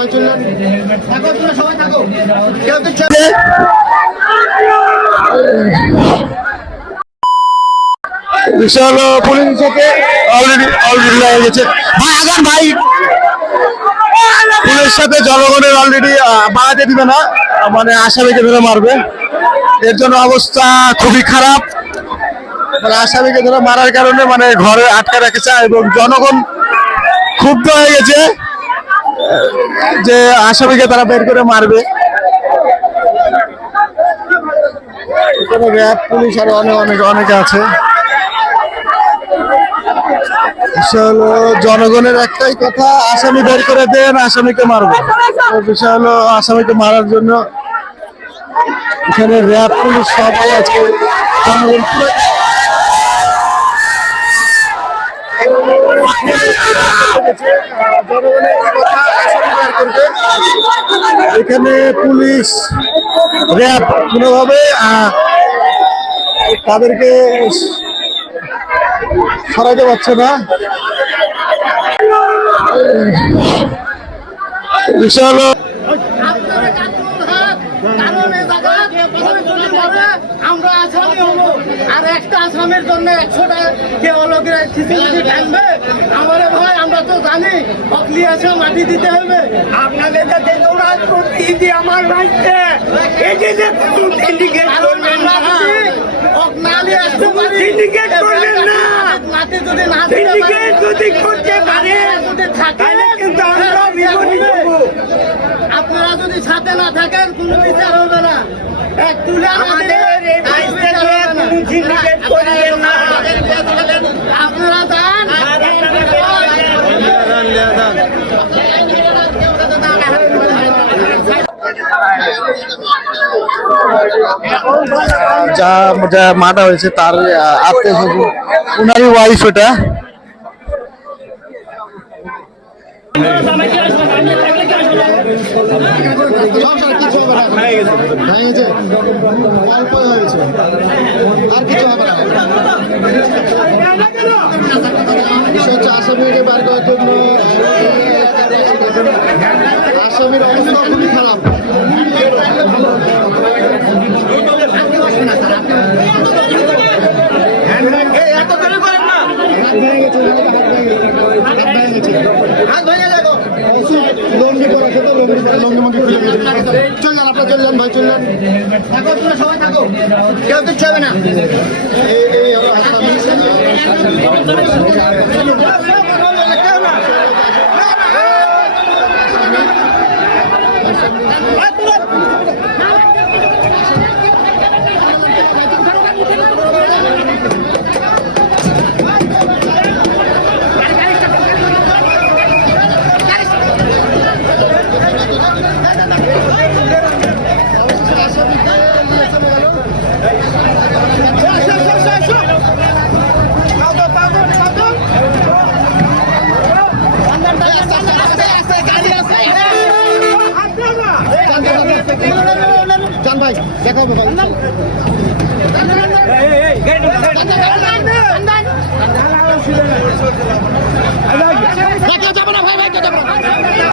ভাই চললেন সবাই থাকো কেউ কিছু বিশাল পুলিশ থেকে অলরেডি হয়ে গেছে ভাই আগান ভাই পুলিশের সাথে জনগণের অলরেডি বাড়াতে দিবে না মানে আসামিকে ধরে মারবে এর জন্য অবস্থা খুবই খারাপ মানে আসামিকে ধরে মারার কারণে মানে ঘরে আটকে রেখেছে এবং জনগণ ক্ষুব্ধ হয়ে গেছে যে আসামিকে তারা বের করে মারবে এখানে র্যাব পুলিশ আরো অনেকে আছে জনগণের একটাই কথা আসামি বের করে দেন আসামিকে মারবে বিষয় হলো আসামিকে মারার জন্য এখানে র্যাব পুলিশ সবাই আছে এখানে পুলিশ র্যাব কোনোভাবে তাদেরকে সরাইতে পারছে না বিশাল আমরা আসামি হবো আর একটা আসামের জন্য 100টা কে হলো টানবে আমার ভাই আমরা তো জানি অকলি আছে মাটি দিতে হবে আপনাদের কাছে আমার ভাইকে এই যে সিন্ডিকেট করবেন না অকনালি আসতে পারি সিন্ডিকেট করবেন না মাটি যদি না সিন্ডিকেট যদি করতে পারে যদি থাকে কিন্তু আমরা বিপদে যাব আপনারা যদি সাথে না থাকেন কোনো বিচার হবে না এক তুলে আমাদের সিন্ডিকেট করবেন না আপনারা যান যা মাটা হয়েছে তার আত্মীয় উনারই ওয়াইফ এটা আসামিকে বার করার জন্য আসামির অবস্থা খুবই খারাপ চললেন আপনার চললেন ভাই চললেন সবাই থাকো কেউ কিছু হবে না ভাই দেখা হবে ভাই